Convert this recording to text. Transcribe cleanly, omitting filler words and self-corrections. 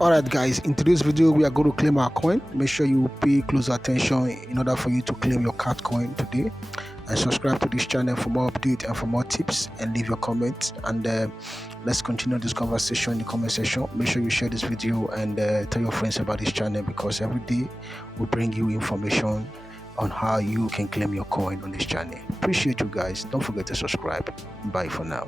Alright guys, in today's video we are going to claim our coin. Make sure you pay close attention in order for you to claim your cat coin today, and subscribe to this channel for more updates and for more tips, and leave your comments, and let's continue this conversation in the comment section. Make sure you share this video and tell your friends about this channel, because every day we bring you information on how you can claim your coin on this channel. Appreciate you guys. Don't forget to subscribe. Bye for now.